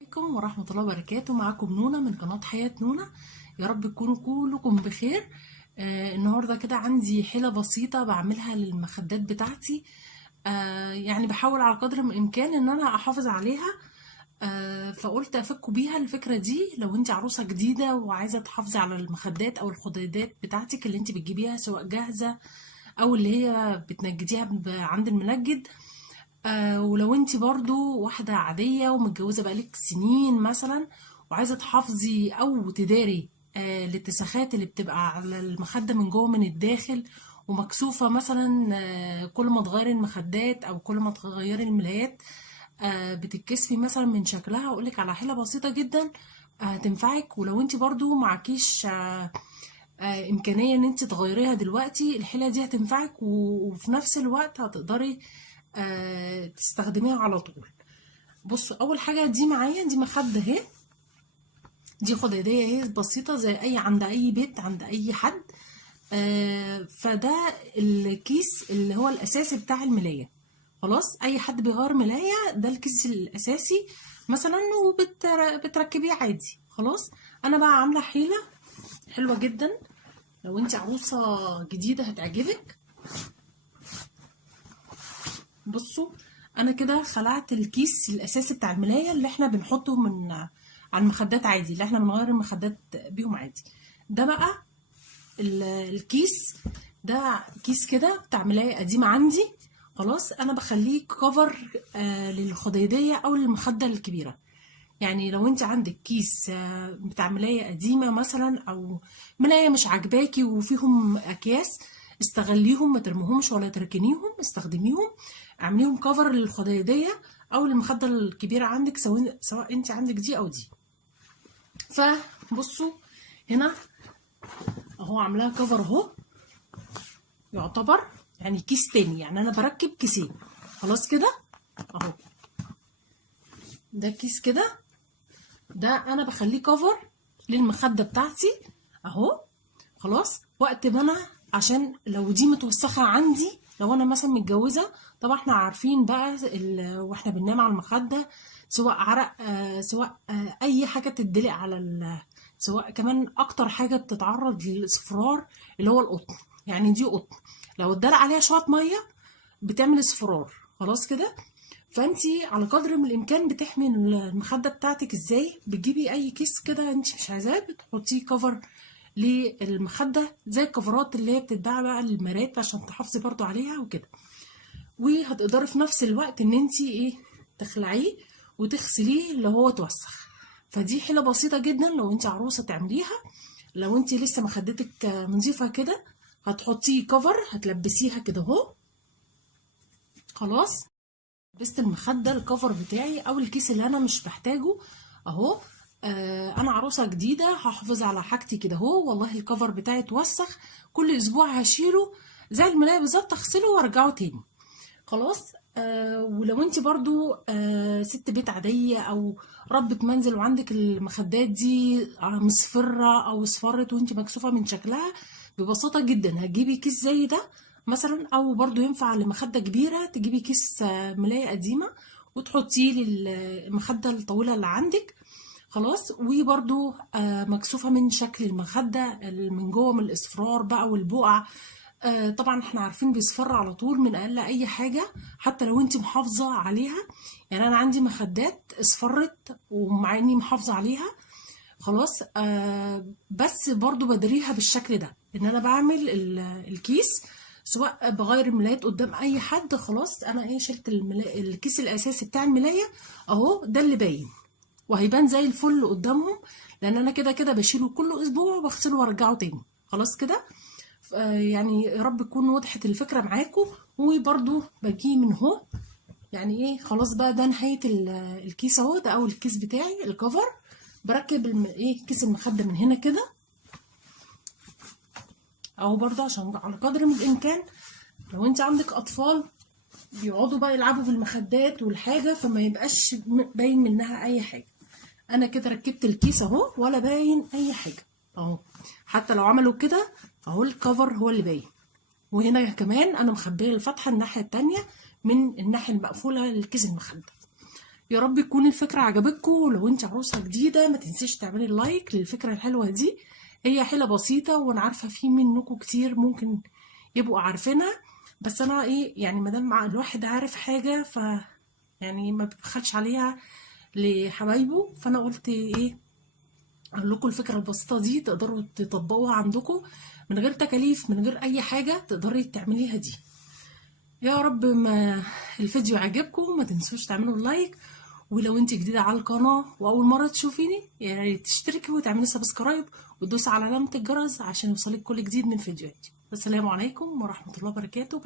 عليكم ورحمة الله وبركاته. معاكم نونا من قناة حياة نونا. يا رب تكونوا كلكم بخير. النهاردة كده عندي حيلة بسيطة بعملها للمخدات بتاعتي. يعني بحاول على قدر من الإمكان إن أنا أحافظ عليها. فقلت أفكوا بيها الفكرة دي لو انت عروسة جديدة وعايزة تحافظي على المخدات أو الخدادات بتاعتك اللي انت بتجيبيها سواء جاهزة أو اللي هي بتنجديها عند المنجد. ولو انت برضو واحدة عادية ومتجوزة بقالك سنين مثلا وعايزة تحافظي او تداري الاتساخات اللي بتبقى على المخدة من جوه من الداخل ومكسوفة مثلا، كل ما تغيري المخدات او كل ما تغيري الملايات بتتكسفي مثلا من شكلها. اقولك على حيلة بسيطة جدا هتنفعك. ولو انت برضو معكيش امكانيه ان انت تغيريها دلوقتي، الحيله دي هتنفعك وفي نفس الوقت هتقدري تستخدميها على طول. بصوا، اول حاجه دي معايا دي مخده اهي، دي خداديه اهي بسيطه زي اي عند اي بيت عند اي حد. فده الكيس اللي هو الاساسي بتاع الملايه. خلاص، اي حد بيغير ملايه ده الكيس الاساسي مثلا وبتركبيه عادي. خلاص، انا بقى عامله حيله حلوه جدا لو انت عروسه جديده هتعجبك. بصوا، انا كده خلعت الكيس الاساسي بتاع الملايه اللي احنا بنحطه من على المخدات عادي، اللي احنا بنغير المخدات بيهم عادي. ده بقى الكيس ده كيس كده بتاع ملايه قديمه عندي. خلاص، انا بخليه كفر للخديديه او للمخده الكبيره. يعني لو انت عندك كيس بتاع ملاية قديمة مثلا او ملاية مش عاجباكي وفيهم اكياس، استغليهم، ما ترموهمش ولا تركنيهم، استخدميهم، اعمليهم كفر للخديدية او المخدة الكبيرة عندك، سواء انت عندك دي او دي. فبصوا هنا اهو عاملاها كفر اهو، يعتبر يعني كيس تاني، يعني انا بركب كيسين. خلاص كده اهو، ده كيس كده، ده انا بخليه كفر للمخده بتاعتي اهو. خلاص، وقت ما انا عشان لو دي متوسخه عندي، لو انا مثلا متجوزه، طبعا احنا عارفين بقى واحنا بننام على المخده سواء عرق سواء اي حاجه تدلق على سواء كمان اكتر حاجه بتتعرض للاصفرار اللي هو القطن. يعني دي قطن، لو اتدلق عليها شويه ميه بتعمل اصفرار. خلاص كده، فانتي على قدر من الامكان بتحمي المخده بتاعتك ازاي؟ بتجيبي اي كيس كده انت مش عايزاه بتحطيه كفر للمخده زي الكفرات اللي هي بتتباع بقى للمرايات عشان تحافظي برضو عليها وكده. وهتقدري في نفس الوقت ان انتي تخلعيه وتغسليه اللي هو توسخ. فدي حيله بسيطه جدا لو انت عروسه تعمليها. لو انت لسه مخدتك نظيفه كده هتحطيه كفر، هتلبسيها كده اهو. خلاص، لبست المخده الكفر بتاعي او الكيس اللي انا مش محتاجه اهو. انا عروسه جديده هحافظ على حاجتي كده اهو. والله الكفر بتاعي اتوسخ، كل اسبوع هشيله زي الملايه بالظبط، اغسله وارجعه تاني. خلاص. ولو انت برضو ست بيت عاديه او ربة منزل وعندك المخدات دي مصفره او اصفرت وانت مكسوفه من شكلها، ببساطه جدا هتجيبي كيس زي ده مثلا، او برضو ينفع لمخده كبيره تجيبي كيس ملايه قديمه وتحطيه للمخده الطويله اللي عندك. خلاص، وبرضو مكسوفه من شكل المخده من جوه من الاصفرار بقى والبقع. طبعا احنا عارفين بيصفر على طول من اقل اي حاجه حتى لو انت محافظه عليها. يعني انا عندي مخدات اصفرت ومع اني محافظه عليها. خلاص، بس برضو بدريها بالشكل ده ان انا بعمل الكيس سواء بغير الملايات قدام اي حد. خلاص، انا شلت الكيس الاساسي بتاع الملايه اهو، ده اللي باين وهيبان زي الفل قدامهم، لان انا كده كده بشيله كل اسبوع وبغسله وارجعه تاني. خلاص كده، يعني يا رب تكون وضحت الفكره معاكم. وبرده باجي من اهو، يعني خلاص بقى ده نهايه الكيس اهو، ده اول كيس بتاعي الكفر. بركب كيس المخده من هنا كده اهو، برضه عشان على قدر من الامكان لو انت عندك اطفال بيقعدوا بقى يلعبوا بالمخدات والحاجه فما يبقاش باين منها اي حاجه. انا كده ركبت الكيس اهو ولا باين اي حاجه اهو. حتى لو عملوا كده اهو الكفر هو اللي باين. وهنا كمان انا مخبيه الفتحه الناحيه التانية من الناحيه المقفوله للكيس المخده. يا رب تكون الفكرة عجبتكم. ولو انت عروسة جديدة ما تنسيش تعملي اللايك للفكرة الحلوة دي. هي حيلة بسيطة وانا عارفة في منكم كتير ممكن يبقوا عارفينها، بس انا ايه يعني مادام الواحد عارف حاجة ف يعني ما بيبخلش عليها لحبايبه. فانا قلت ايه اقول لكم الفكرة البسيطة دي تقدروا تطبقوها عندكم من غير تكاليف، من غير اي حاجة تقدري تعمليها دي. يا رب ما الفيديو عجبكم، ما تنسوش تعملوا لايك. ولو انت جديدة على القناة واول مرة تشوفيني يا ريت تشتركي وتعملي سبسكرايب وتدوسي على علامة الجرس عشان يوصلك كل جديد من فيديوهاتي. السلام عليكم ورحمة الله وبركاته.